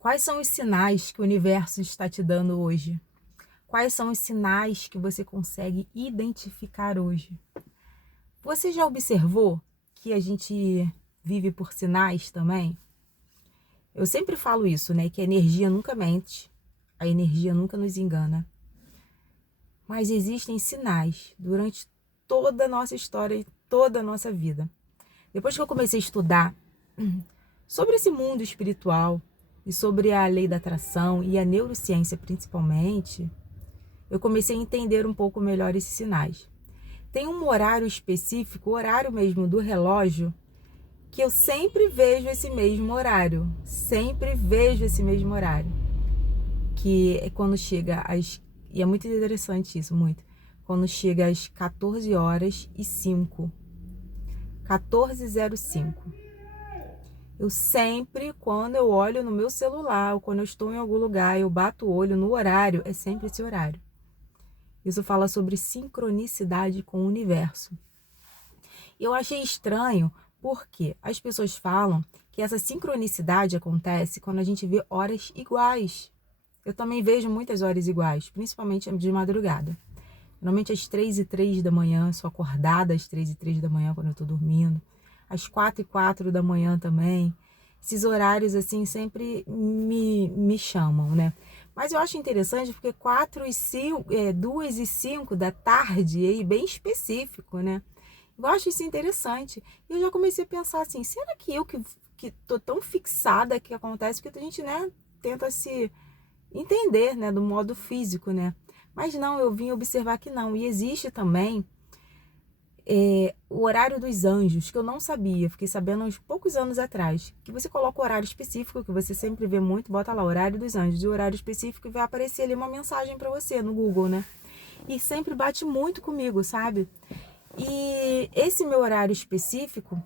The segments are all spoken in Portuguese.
Quais são os sinais que o universo está te dando hoje? Quais são os sinais que você consegue identificar hoje? Você já observou que a gente vive por sinais também? Eu sempre falo isso, né? Que a energia nunca mente, a energia nunca nos engana. Mas existem sinais durante toda a nossa história e toda a nossa vida. Depois que eu comecei a estudar sobre esse mundo espiritual e sobre a lei da atração e a neurociência principalmente, eu comecei a entender um pouco melhor esses sinais. Tem um horário específico, o horário mesmo do relógio, que eu sempre vejo esse mesmo horário. Sempre vejo esse mesmo horário. Que é quando chega às... E é muito interessante isso, muito. Quando chega às 14 horas e 5. 14h05. Eu sempre, quando eu olho no meu celular, ou quando eu estou em algum lugar, eu bato o olho no horário, é sempre esse horário. Isso fala sobre sincronicidade com o universo. Eu achei estranho porque as pessoas falam que essa sincronicidade acontece quando a gente vê horas iguais. Eu também vejo muitas horas iguais, principalmente de madrugada. Normalmente às 3h03 da manhã, sou acordada às 3h03 da manhã quando eu tô dormindo. Às 4h04 da manhã também. Esses horários assim sempre me chamam, né? Mas eu acho interessante porque 2h05 da tarde, aí bem específico, né? Eu acho isso interessante. E eu já comecei a pensar assim, será que eu que tô tão fixada que acontece? Porque a gente, né, tenta se entender, né, do modo físico, né? Mas não, eu vim observar que não. E existe também o horário dos anjos, que eu não sabia. Fiquei sabendo uns poucos anos atrás. Que você coloca o horário específico, que você sempre vê muito, bota lá, horário dos anjos. E o horário específico e vai aparecer ali uma mensagem para você no Google, né? E sempre bate muito comigo, sabe? E esse meu horário específico,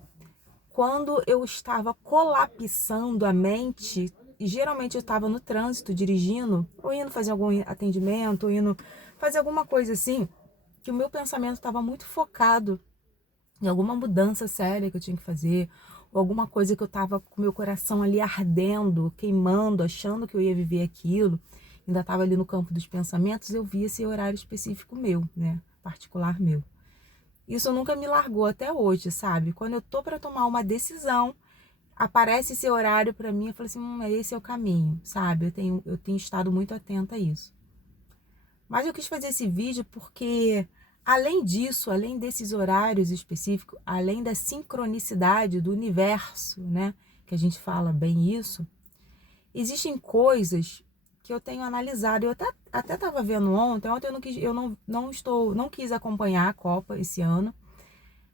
quando eu estava colapsando a mente, e geralmente eu estava no trânsito dirigindo, ou indo fazer algum atendimento, ou indo fazer alguma coisa assim, que o meu pensamento estava muito focado em alguma mudança séria que eu tinha que fazer, ou alguma coisa que eu estava com meu coração ali ardendo, queimando, achando que eu ia viver aquilo, ainda estava ali no campo dos pensamentos, eu vi esse horário específico meu, né, particular meu. Isso nunca me largou até hoje, sabe? Quando eu tô para tomar uma decisão, aparece esse horário para mim, eu falo assim, esse é o caminho, sabe? Eu tenho estado muito atenta a isso. Mas eu quis fazer esse vídeo porque, além disso, além desses horários específicos, além da sincronicidade do universo, né? Que a gente fala bem isso, existem coisas que eu tenho analisado. Eu até estava vendo ontem eu não quis, eu não quis acompanhar a Copa esse ano.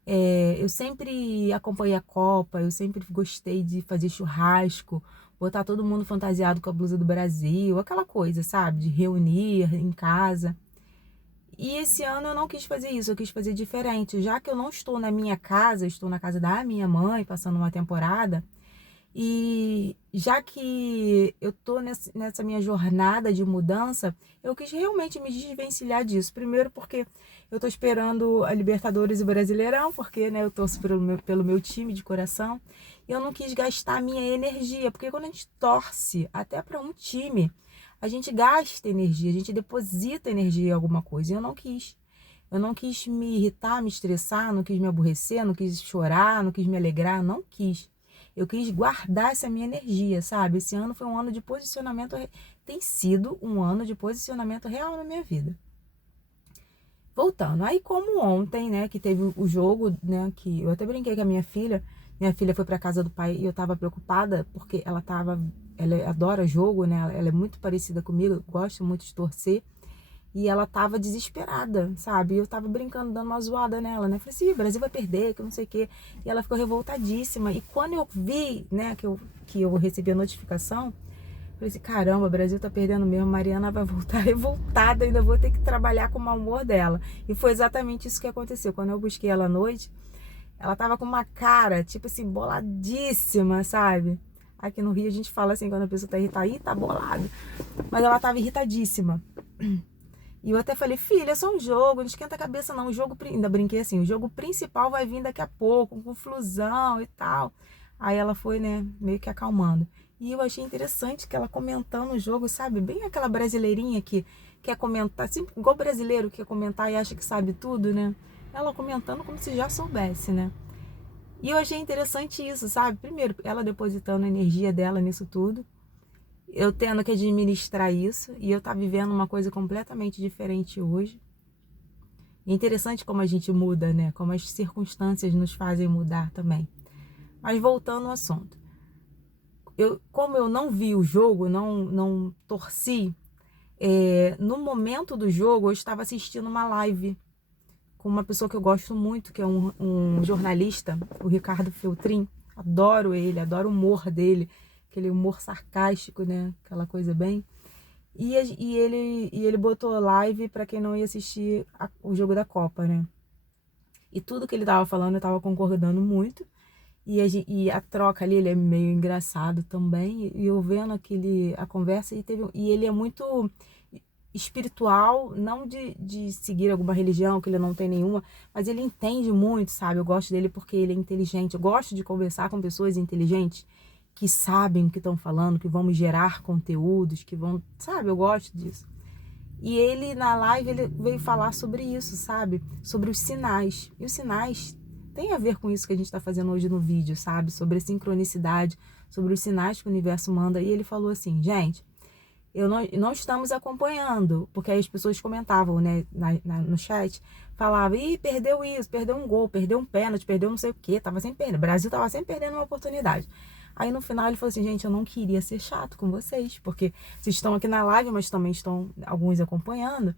Eu sempre acompanhei a Copa, eu sempre gostei de fazer churrasco, botar todo mundo fantasiado com a blusa do Brasil, aquela coisa, sabe? De reunir em casa. E esse ano eu não quis fazer isso, eu quis fazer diferente. Já que eu não estou na minha casa, estou na casa da minha mãe, passando uma temporada. E já que eu tô nessa minha jornada de mudança, eu quis realmente me desvencilhar disso. Primeiro porque eu tô esperando a Libertadores e o Brasileirão, porque, né, eu torço pelo meu time de coração. E eu não quis gastar a minha energia, porque quando a gente torce até para um time, a gente gasta energia, a gente deposita energia em alguma coisa. E eu não quis. Eu não quis me irritar, me estressar, não quis me aborrecer, não quis chorar, não quis me alegrar, não quis. Eu quis guardar essa minha energia, sabe? Esse ano foi um ano de posicionamento, tem sido um ano de posicionamento real na minha vida. Voltando, aí como ontem, né, que teve o jogo, né, que eu até brinquei com a minha filha foi para casa do pai e eu tava preocupada porque ela adora jogo, né? Ela é muito parecida comigo, eu gosto muito de torcer. E ela tava desesperada, sabe? Eu tava brincando, dando uma zoada nela, né? Falei assim, o Brasil vai perder, que eu não sei o quê. E ela ficou revoltadíssima. E quando eu vi, né, que eu recebi a notificação, falei assim, caramba, o Brasil tá perdendo mesmo, Mariana vai voltar revoltada, ainda vou ter que trabalhar com o mau humor dela. E foi exatamente isso que aconteceu. Quando eu busquei ela à noite, ela tava com uma cara, tipo assim, boladíssima, sabe? Aqui no Rio a gente fala assim, quando a pessoa tá irritada, ih, tá bolada. Mas ela tava irritadíssima. E eu até falei, filha, é só um jogo, não esquenta a cabeça não. Ainda brinquei assim, o jogo principal vai vir daqui a pouco, com confusão e tal. Aí ela foi, né, meio que acalmando. E eu achei interessante que ela comentando o jogo, sabe? Bem aquela brasileirinha que quer comentar, sempre igual brasileiro que quer comentar e acha que sabe tudo, né? Ela comentando como se já soubesse, né? E eu achei interessante isso, sabe? Primeiro, ela depositando a energia dela nisso tudo, eu tendo que administrar isso, e eu tá vivendo uma coisa completamente diferente hoje. É interessante como a gente muda, né? Como as circunstâncias nos fazem mudar também. Mas voltando ao assunto. Como eu não vi o jogo, não torci, no momento do jogo eu estava assistindo uma live com uma pessoa que eu gosto muito, que é um jornalista, o Ricardo Feltrin. Adoro ele, adoro o humor dele, aquele humor sarcástico, né? Aquela coisa bem. E ele botou live para quem não ia assistir o jogo da Copa, né? E tudo que ele tava falando eu tava concordando muito. E a troca ali, ele é meio engraçado também. E eu vendo a conversa, e ele é muito espiritual, não de seguir alguma religião, que ele não tem nenhuma, mas ele entende muito, sabe? Eu gosto dele porque ele é inteligente. Eu gosto de conversar com pessoas inteligentes, que sabem o que estão falando, que vão me gerar conteúdos, que vão... Sabe? Eu gosto disso. E ele, na live, ele veio falar sobre isso, sabe? Sobre os sinais. E os sinais tem a ver com isso que a gente está fazendo hoje no vídeo, sabe? Sobre a sincronicidade, sobre os sinais que o universo manda. E ele falou assim, gente, não estamos acompanhando, porque aí as pessoas comentavam, né, no chat, falavam, ih, perdeu isso, perdeu um gol, perdeu um pênalti, perdeu não sei o quê, tava sempre perdendo. O Brasil tava sempre perdendo uma oportunidade. Aí no final ele falou assim, gente, eu não queria ser chato com vocês, porque vocês estão aqui na live, mas também estão alguns acompanhando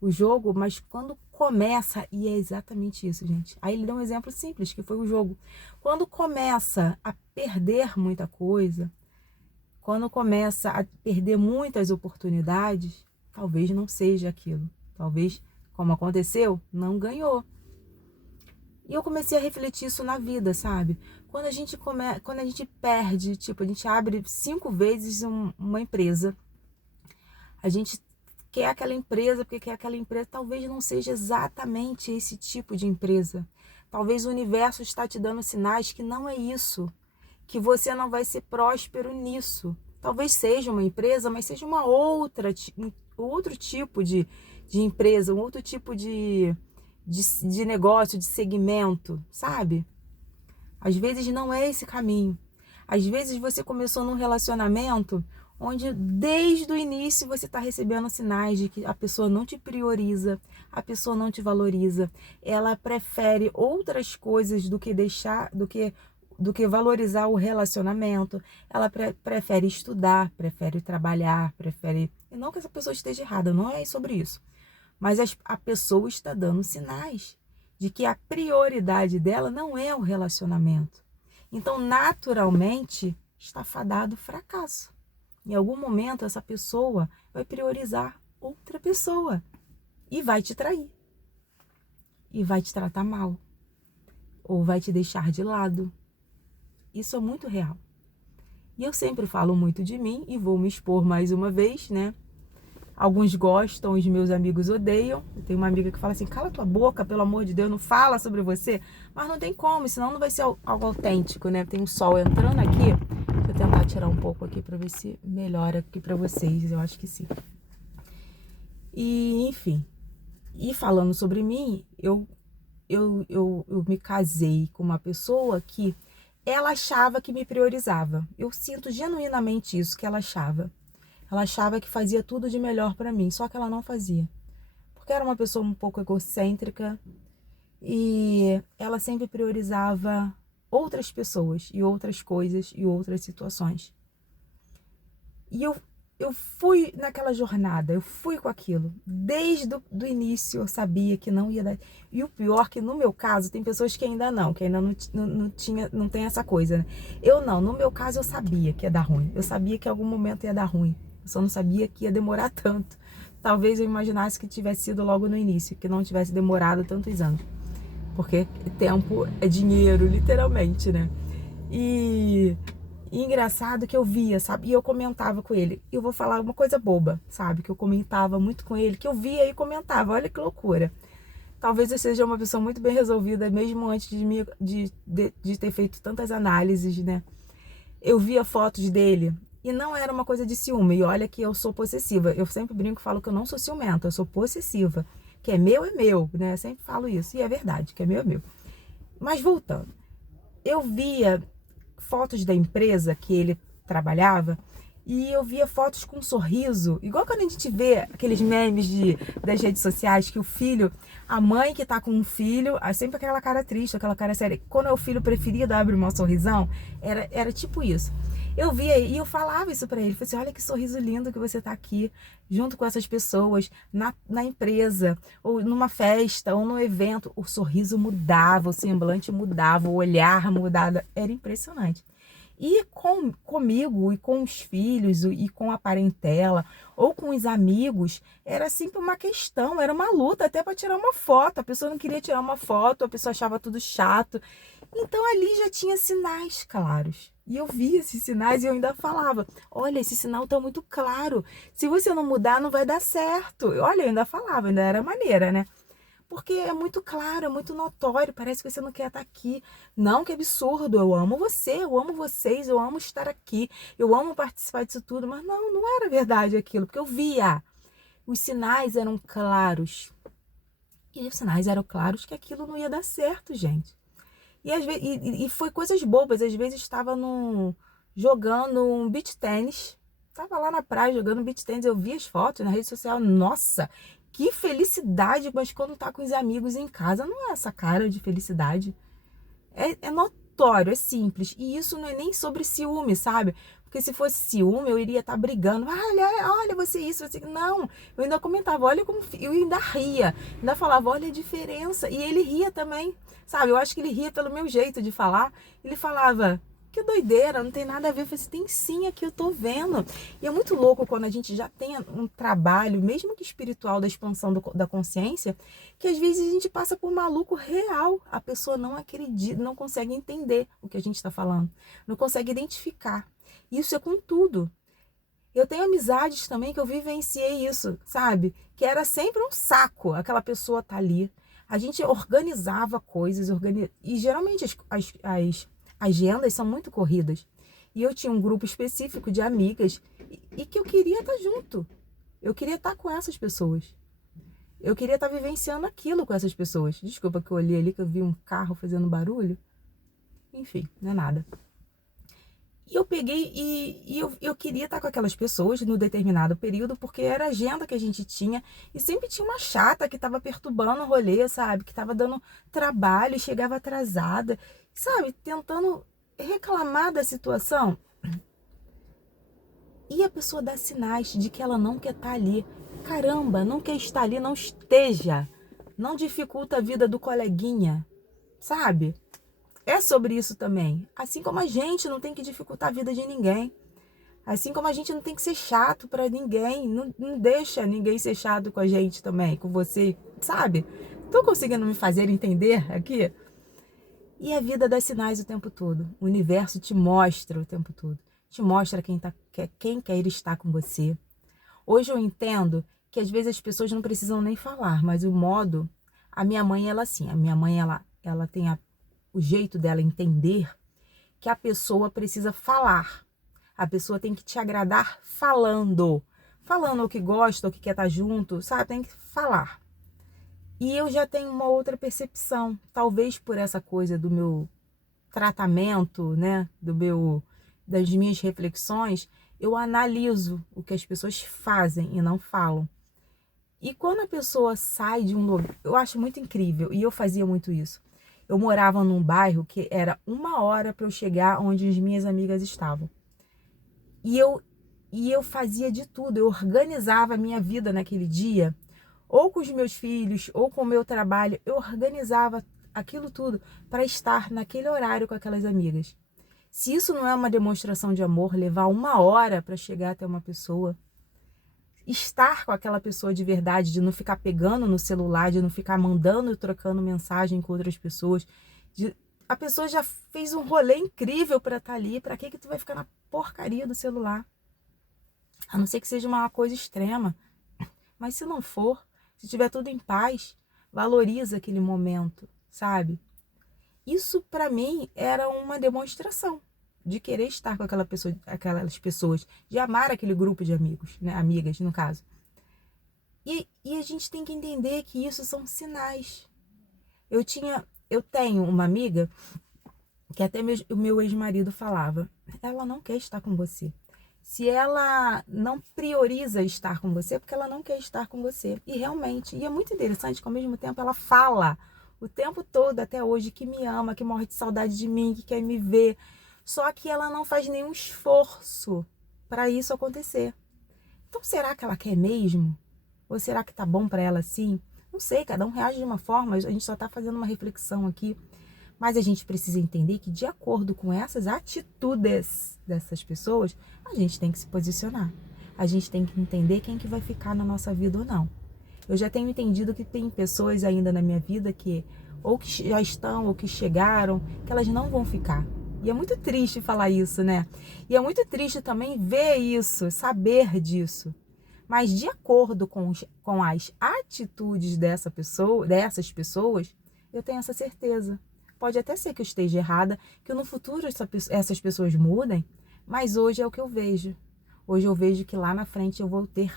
o jogo, mas quando começa, e é exatamente isso, gente. Aí ele deu um exemplo simples, que foi o jogo. Quando começa a perder muita coisa, quando começa a perder muitas oportunidades, talvez não seja aquilo. Talvez, como aconteceu, não ganhou. E eu comecei a refletir isso na vida, sabe? Quando a gente perde, tipo, a gente abre 5 vezes uma empresa, a gente quer aquela empresa porque quer aquela empresa, talvez não seja exatamente esse tipo de empresa. Talvez o universo está te dando sinais que não é isso, que você não vai ser próspero nisso. Talvez seja uma empresa, mas seja um outro tipo de empresa, um outro tipo de negócio, de segmento, sabe? Às vezes não é esse caminho. Às vezes você começou num relacionamento onde desde o início você está recebendo sinais de que a pessoa não te prioriza, a pessoa não te valoriza, ela prefere outras coisas do que valorizar o relacionamento, ela prefere estudar, prefere trabalhar, prefere... E não que essa pessoa esteja errada, não é sobre isso. Mas a pessoa está dando sinais de que a prioridade dela não é o relacionamento. Então, naturalmente, está fadado fracasso. Em algum momento, essa pessoa vai priorizar outra pessoa e vai te trair. E vai te tratar mal. Ou vai te deixar de lado. Isso é muito real. E eu sempre falo muito de mim e vou me expor mais uma vez, né? Alguns gostam, os meus amigos odeiam. Eu tenho uma amiga que fala assim, cala tua boca, pelo amor de Deus, não fala sobre você. Mas não tem como, senão não vai ser algo autêntico, né? Tem um sol entrando aqui. Deixa eu tentar tirar um pouco aqui pra ver se melhora aqui pra vocês. Eu acho que sim. E, enfim. E falando sobre mim, eu me casei com uma pessoa que ela achava que me priorizava. Eu sinto genuinamente isso que ela achava. Ela achava que fazia tudo de melhor para mim, só que ela não fazia. Porque era uma pessoa um pouco egocêntrica e ela sempre priorizava outras pessoas e outras coisas e outras situações. E eu fui naquela jornada, eu fui com aquilo. Desde o início eu sabia que não ia dar. E o pior que no meu caso, tem pessoas que ainda não tem essa coisa, né? Eu não, no meu caso eu sabia que ia dar ruim. Eu sabia que em algum momento ia dar ruim. Eu só não sabia que ia demorar tanto. Talvez eu imaginasse que tivesse sido logo no início, que não tivesse demorado tantos anos. Porque tempo é dinheiro, literalmente, né? E engraçado que eu via, sabe? E eu comentava com ele. Eu vou falar uma coisa boba, sabe? Que eu comentava muito com ele, que eu via e comentava. Olha que loucura. Talvez eu seja uma pessoa muito bem resolvida, mesmo antes de ter feito tantas análises, né? eu via fotos dele e não era uma coisa de ciúme. E olha que eu sou possessiva. Eu sempre brinco e falo que eu não sou ciumenta, eu sou possessiva. Que é meu, né? Eu sempre falo isso. E é verdade, que é meu. Mas voltando, eu via fotos da empresa que ele trabalhava e eu via fotos com um sorriso, igual quando a gente vê aqueles memes das redes sociais que o filho, a mãe que tá com um filho, sempre aquela cara triste, aquela cara séria. Quando é o filho preferido, abre um sorrisão, era tipo isso. Eu via e eu falava isso pra ele, falei assim, olha que sorriso lindo que você tá aqui, junto com essas pessoas, na empresa, ou numa festa, ou num evento. O sorriso mudava, o semblante mudava, o olhar mudava, era impressionante. E comigo, e com os filhos, e com a parentela, ou com os amigos, era sempre uma questão, era uma luta até para tirar uma foto. A pessoa não queria tirar uma foto, a pessoa achava tudo chato. Então ali já tinha sinais claros. E eu via esses sinais e eu ainda falava: olha, esse sinal tá muito claro. Se você não mudar, não vai dar certo. Olha, eu ainda falava, ainda era maneira, né? Porque é muito claro, é muito notório, parece que você não quer estar aqui. Não, que absurdo, eu amo você, eu amo vocês, eu amo estar aqui, eu amo participar disso tudo. Mas não era verdade aquilo, porque eu via. Os sinais eram claros. E os sinais eram claros que aquilo não ia dar certo, gente. E, às vezes, e foi coisas bobas. Às vezes estava jogando um beach tênis. Estava lá na praia jogando beach tênis. Eu vi as fotos na rede social. Nossa, que felicidade. Mas quando tá com os amigos em casa, não é essa cara de felicidade. É notório, é simples. E isso não é nem sobre ciúme, sabe? Porque se fosse ciúme, eu iria estar brigando. Olha, você isso, você... Não, eu ainda comentava, olha como... Eu ainda ria. Ainda falava, olha a diferença. E ele ria também, sabe? Eu acho que ele ria pelo meu jeito de falar. Ele falava... Que doideira, não tem nada a ver. Eu falei assim, tem sim, aqui eu tô vendo. E é muito louco quando a gente já tem um trabalho, mesmo que espiritual, da expansão da consciência, que às vezes a gente passa por maluco real. A pessoa não acredita, não consegue entender o que a gente está falando, não consegue identificar. Isso é com tudo. Eu tenho amizades também que eu vivenciei isso, sabe? Que era sempre um saco aquela pessoa tá ali. A gente organizava coisas, e geralmente as agendas são muito corridas. E eu tinha um grupo específico de amigas e que eu queria estar junto. Eu queria estar com essas pessoas. Eu queria estar vivenciando aquilo com essas pessoas. Desculpa que eu olhei ali que eu vi um carro fazendo barulho. Enfim, não é nada. E eu peguei eu queria estar com aquelas pessoas no determinado período, porque era a agenda que a gente tinha. E sempre tinha uma chata que estava perturbando o rolê, sabe? Que estava dando trabalho e chegava atrasada, sabe? Tentando reclamar da situação. E a pessoa dá sinais de que ela não quer estar ali. Caramba, não quer estar ali, não esteja. Não dificulta a vida do coleguinha, sabe? É sobre isso também. Assim como a gente não tem que dificultar a vida de ninguém. Assim como a gente não tem que ser chato para ninguém. Não deixa ninguém ser chato com a gente também, com você, sabe? Tô conseguindo me fazer entender aqui? E a vida dá sinais o tempo todo. O universo te mostra o tempo todo. Te mostra quem quer estar com você. Hoje eu entendo que às vezes as pessoas não precisam nem falar, mas o modo... A minha mãe, ela assim, a minha mãe, ela tem o jeito dela entender que a pessoa precisa falar. A pessoa tem que te agradar falando. Falando o que gosta, o que quer estar junto, sabe? Tem que falar. E eu já tenho uma outra percepção, talvez por essa coisa do meu tratamento, né? Das minhas reflexões, eu analiso o que as pessoas fazem e não falam. E quando a pessoa sai de um lugar, eu acho muito incrível, e eu fazia muito isso. Eu morava num bairro que era 1 hora para eu chegar onde as minhas amigas estavam. E eu fazia de tudo, eu organizava a minha vida naquele dia, ou com os meus filhos, ou com o meu trabalho, eu organizava aquilo tudo para estar naquele horário com aquelas amigas. Se isso não é uma demonstração de amor, levar 1 hora para chegar até uma pessoa, estar com aquela pessoa de verdade, de não ficar pegando no celular, de não ficar mandando e trocando mensagem com outras pessoas. A pessoa já fez um rolê incrível para estar ali, para que tu vai ficar na porcaria do celular? A não ser que seja uma coisa extrema. Mas se não for, se tiver tudo em paz, valoriza aquele momento, sabe? Isso para mim era uma demonstração de querer estar com aquelas pessoas, de amar aquele grupo de amigos, né? Amigas, no caso. E a gente tem que entender que isso são sinais. Eu tenho uma amiga que até o meu ex-marido falava, ela não quer estar com você. Se ela não prioriza estar com você, é porque ela não quer estar com você. E realmente, e é muito interessante que ao mesmo tempo ela fala o tempo todo até hoje que me ama, que morre de saudade de mim, que quer me ver. Só que ela não faz nenhum esforço para isso acontecer. Então será que ela quer mesmo? Ou será que tá bom para ela assim? Não sei, cada um reage de uma forma, a gente só tá fazendo uma reflexão aqui. Mas a gente precisa entender que, de acordo com essas atitudes dessas pessoas, a gente tem que se posicionar. A gente tem que entender quem que vai ficar na nossa vida ou não. Eu já tenho entendido que tem pessoas ainda na minha vida que ou que já estão ou que chegaram, que elas não vão ficar. E é muito triste falar isso, né? E é muito triste também ver isso, saber disso. Mas de acordo com as atitudes dessas pessoas, eu tenho essa certeza. Pode até ser que eu esteja errada, que no futuro essas pessoas mudem, mas hoje é o que eu vejo. Hoje eu vejo que lá na frente eu vou ter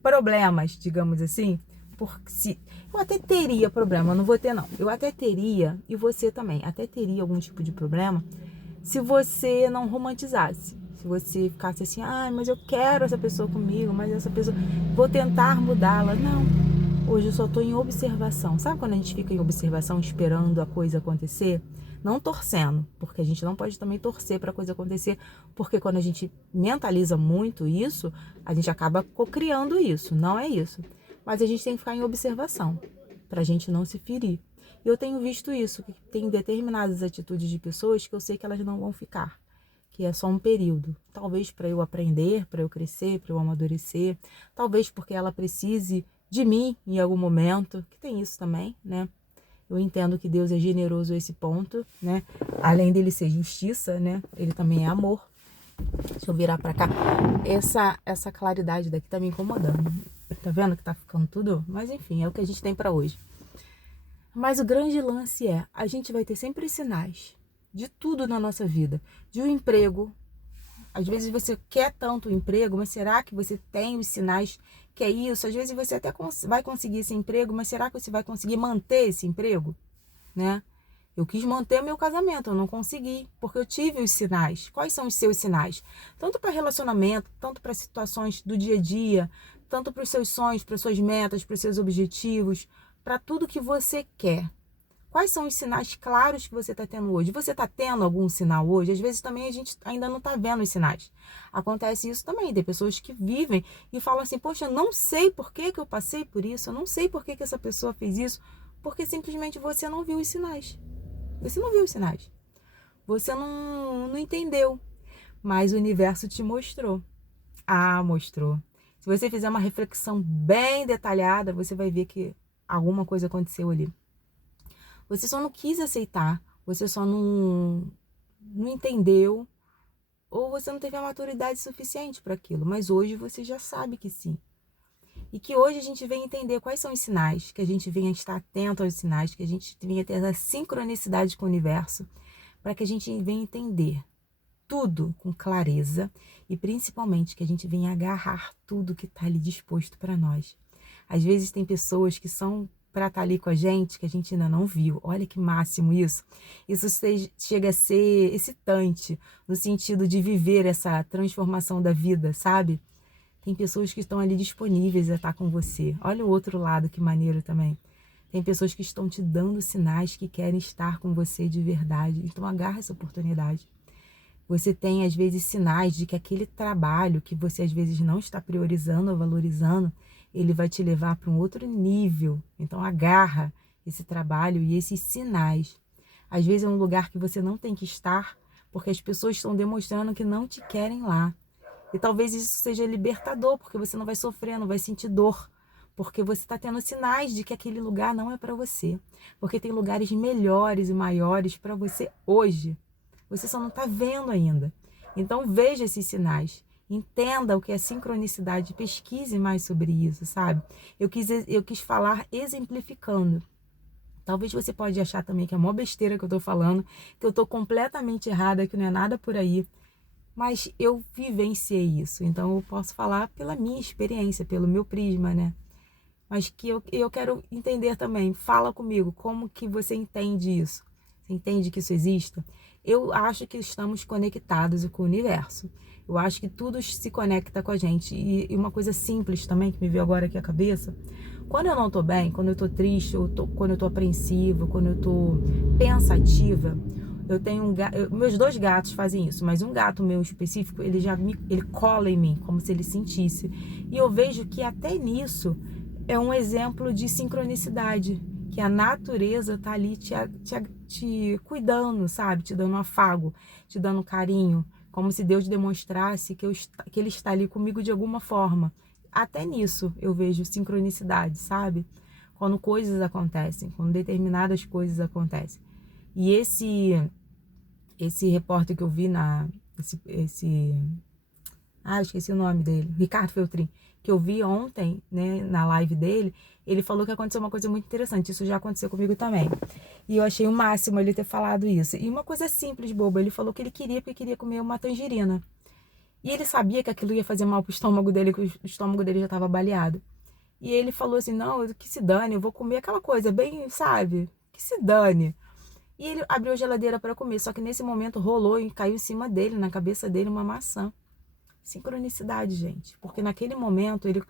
problemas, digamos assim. Porque se eu até teria problema, não vou ter não. Eu até teria, e você também, até teria algum tipo de problema se você não romantizasse. Se você ficasse assim, mas eu quero essa pessoa comigo, mas essa pessoa, vou tentar mudá-la. Não. Hoje eu só estou em observação. Sabe quando a gente fica em observação esperando a coisa acontecer? Não torcendo, porque a gente não pode também torcer para a coisa acontecer, porque quando a gente mentaliza muito isso, a gente acaba cocriando isso. Não é isso. Mas a gente tem que ficar em observação, para a gente não se ferir. E eu tenho visto isso, que tem determinadas atitudes de pessoas que eu sei que elas não vão ficar, que é só um período. Talvez para eu aprender, para eu crescer, para eu amadurecer, talvez porque ela precise de mim em algum momento, que tem isso também, né? Eu entendo que Deus é generoso a esse ponto, né? Além dele ser justiça, né? Ele também é amor. Deixa eu virar pra cá. Essa claridade daqui tá me incomodando. Tá vendo que tá ficando tudo? Mas enfim, é o que a gente tem pra hoje. Mas o grande lance é, a gente vai ter sempre sinais de tudo na nossa vida. De um emprego. Às vezes você quer tanto o emprego, mas será que você tem os sinais que é isso? Às vezes você até vai conseguir esse emprego, mas será que você vai conseguir manter esse emprego? Né? Eu quis manter meu casamento, eu não consegui, porque eu tive os sinais. Quais são os seus sinais? Tanto para relacionamento, tanto para situações do dia a dia, tanto para os seus sonhos, para as suas metas, para os seus objetivos, para tudo que você quer. Quais são os sinais claros que você está tendo hoje? Você está tendo algum sinal hoje? Às vezes também a gente ainda não está vendo os sinais. Acontece isso também. Tem pessoas que vivem e falam assim, poxa, eu não sei por que eu passei por isso, eu não sei por que essa pessoa fez isso, porque simplesmente você não viu os sinais. Você não viu os sinais. Você não entendeu. Mas o universo te mostrou. Mostrou. Se você fizer uma reflexão bem detalhada, você vai ver que alguma coisa aconteceu ali. Você só não quis aceitar, você só não entendeu, ou você não teve a maturidade suficiente para aquilo. Mas hoje você já sabe que sim. E que hoje a gente vem entender quais são os sinais, que a gente venha estar atento aos sinais, que a gente venha ter essa sincronicidade com o universo, para que a gente venha entender tudo com clareza e principalmente que a gente venha agarrar tudo que está ali disposto para nós. Às vezes tem pessoas que são para estar ali com a gente que a gente ainda não viu. Olha que máximo isso. Isso chega a ser excitante no sentido de viver essa transformação da vida, sabe? Tem pessoas que estão ali disponíveis a estar com você. Olha o outro lado, que maneiro também. Tem pessoas que estão te dando sinais que querem estar com você de verdade. Então agarra essa oportunidade. Você tem, às vezes, sinais de que aquele trabalho que você, às vezes, não está priorizando ou valorizando, ele vai te levar para um outro nível. Então agarra esse trabalho e esses sinais. Às vezes é um lugar que você não tem que estar, porque as pessoas estão demonstrando que não te querem lá. E talvez isso seja libertador, porque você não vai sofrer, não vai sentir dor. Porque você está tendo sinais de que aquele lugar não é para você. Porque tem lugares melhores e maiores para você hoje. Você só não está vendo ainda. Então veja esses sinais. Entenda o que é sincronicidade. Pesquise mais sobre isso, sabe? Eu quis falar exemplificando. Talvez você pode achar também que é mó besteira que eu tô falando, que eu tô completamente errada, que não é nada por aí. Mas eu vivenciei isso, então eu posso falar pela minha experiência, pelo meu prisma, né? Mas que eu quero entender também. Fala comigo, como que você entende isso? Você entende que isso exista? Eu acho que estamos conectados com o universo. Eu acho que tudo se conecta com a gente. E uma coisa simples também, que me veio agora aqui à cabeça. Quando eu não tô bem, quando eu tô triste, quando eu tô apreensiva, quando eu tô pensativa, eu tenho meus 2 gatos fazem isso, mas um gato meu específico, ele cola em mim, como se ele sentisse. E eu vejo que até nisso é um exemplo de sincronicidade, que a natureza tá ali te cuidando, sabe? Te dando um afago, te dando um carinho, como se Deus demonstrasse que Ele está ali comigo de alguma forma. Até nisso eu vejo sincronicidade, sabe? Quando coisas acontecem, quando determinadas coisas acontecem. E esse repórter que eu vi esqueci o nome dele, Ricardo Feltrin, que eu vi ontem, né, na live dele, ele falou que aconteceu uma coisa muito interessante. Isso já aconteceu comigo também. E eu achei o máximo ele ter falado isso. E uma coisa simples, boba, ele falou que ele queria, porque queria comer uma tangerina. E ele sabia que aquilo ia fazer mal pro estômago dele, que o estômago dele já estava baleado. E ele falou assim, não, que se dane, eu vou comer aquela coisa bem, sabe, que se dane. E ele abriu a geladeira para comer, só que nesse momento rolou e caiu em cima dele, na cabeça dele, uma maçã. Sincronicidade, gente. Porque naquele momento ele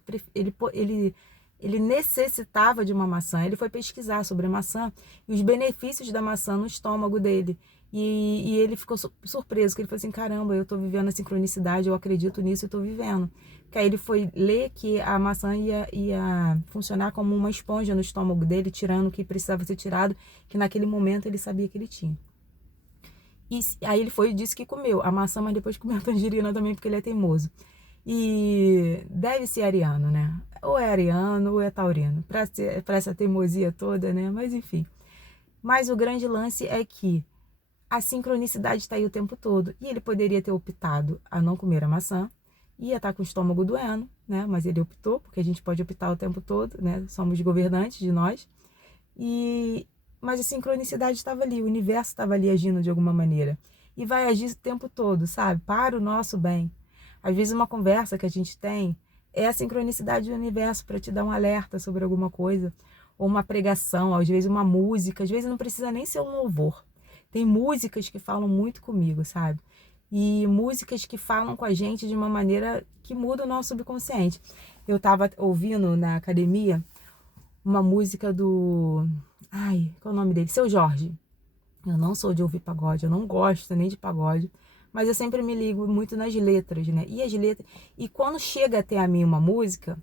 necessitava de uma maçã. Ele foi pesquisar sobre a maçã e os benefícios da maçã no estômago dele. E ele ficou surpreso, que ele falou assim, caramba, eu tô vivendo a sincronicidade, eu acredito nisso e tô vivendo. Que aí ele foi ler que a maçã ia funcionar como uma esponja no estômago dele, tirando o que precisava ser tirado, que naquele momento ele sabia que ele tinha. E aí ele foi e disse que comeu a maçã, mas depois comeu a tangerina também, porque ele é teimoso. E deve ser ariano, né? Ou é ariano ou é taurino, pra essa teimosia toda, né? Mas enfim. Mas o grande lance é que a sincronicidade está aí o tempo todo. E ele poderia ter optado a não comer a maçã, ia estar com o estômago doendo, né? Mas ele optou, porque a gente pode optar o tempo todo, né? Somos governantes de nós. Mas a sincronicidade estava ali, o universo estava ali agindo de alguma maneira. E vai agir o tempo todo, sabe? Para o nosso bem. Às vezes uma conversa que a gente tem é a sincronicidade do universo para te dar um alerta sobre alguma coisa. Ou uma pregação, às vezes uma música, às vezes não precisa nem ser um louvor. Tem músicas que falam muito comigo, sabe? E músicas que falam com a gente de uma maneira que muda o nosso subconsciente. Eu estava ouvindo na academia uma música do... Ai, qual é o nome dele? Seu Jorge. Eu não sou de ouvir pagode, eu não gosto nem de pagode, mas eu sempre me ligo muito nas letras, né? E as letras... E quando chega até a mim uma música,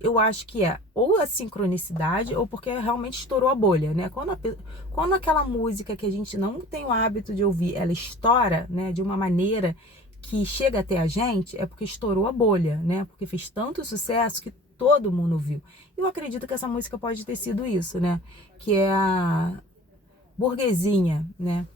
eu acho que é ou a sincronicidade ou porque realmente estourou a bolha, né? Quando aquela música que a gente não tem o hábito de ouvir, ela estoura, né? De uma maneira que chega até a gente, é porque estourou a bolha, né? Porque fez tanto sucesso que todo mundo viu. Eu acredito que essa música pode ter sido isso, né? Que é a Burguesinha, né?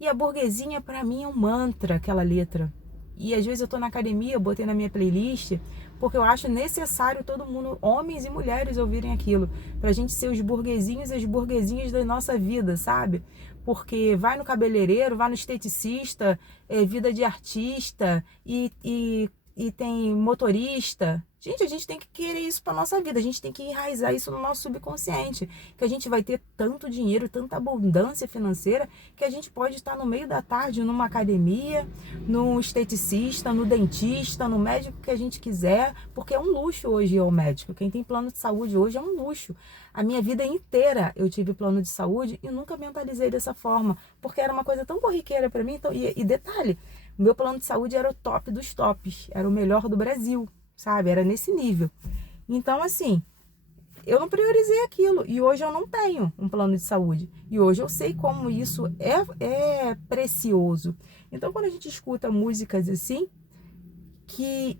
E a Burguesinha, pra mim, é um mantra, aquela letra. E às vezes eu tô na academia, eu botei na minha playlist, porque eu acho necessário todo mundo, homens e mulheres, ouvirem aquilo. Pra gente ser os burguesinhos e as burguesinhas da nossa vida, sabe? Porque vai no cabeleireiro, vai no esteticista, vida de artista e tem motorista. Gente, a gente tem que querer isso para nossa vida, a gente tem que enraizar isso no nosso subconsciente, que a gente vai ter tanto dinheiro, tanta abundância financeira, que a gente pode estar no meio da tarde numa academia, no esteticista, no dentista, no médico que a gente quiser, porque é um luxo hoje ir ao médico. Quem tem plano de saúde hoje é um luxo. A minha vida inteira eu tive plano de saúde e nunca mentalizei dessa forma, porque era uma coisa tão corriqueira para mim. Então, e detalhe, o meu plano de saúde era o top dos tops, era o melhor do Brasil, sabe? Era nesse nível. Então, assim, eu não priorizei aquilo. E hoje eu não tenho um plano de saúde. E hoje eu sei como isso é precioso. Então, quando a gente escuta músicas assim, que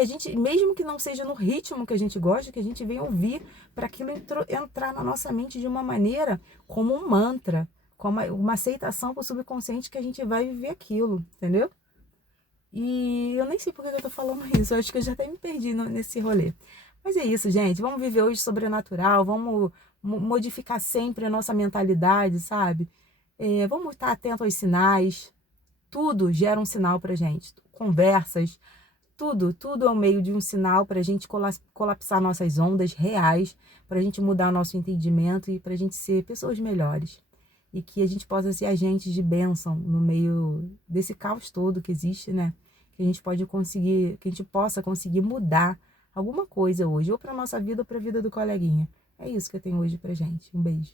a gente, mesmo que não seja no ritmo que a gente gosta, que a gente venha ouvir, para aquilo entrar na nossa mente de uma maneira como um mantra, como uma aceitação para o subconsciente que a gente vai viver aquilo, entendeu? E eu nem sei por que eu tô falando isso, eu acho que eu já até me perdi nesse rolê. Mas é isso, gente. Vamos viver hoje sobrenatural, vamos modificar sempre a nossa mentalidade, sabe? Vamos estar atentos aos sinais. Tudo gera um sinal pra gente. Conversas, tudo é o meio de um sinal para a gente colapsar nossas ondas reais, para a gente mudar nosso entendimento e para a gente ser pessoas melhores. E que a gente possa ser agentes de bênção no meio desse caos todo que existe, né? Que a gente pode conseguir, que a gente possa conseguir mudar alguma coisa hoje, ou para nossa vida ou para a vida do coleguinha. É isso que eu tenho hoje pra gente. Um beijo.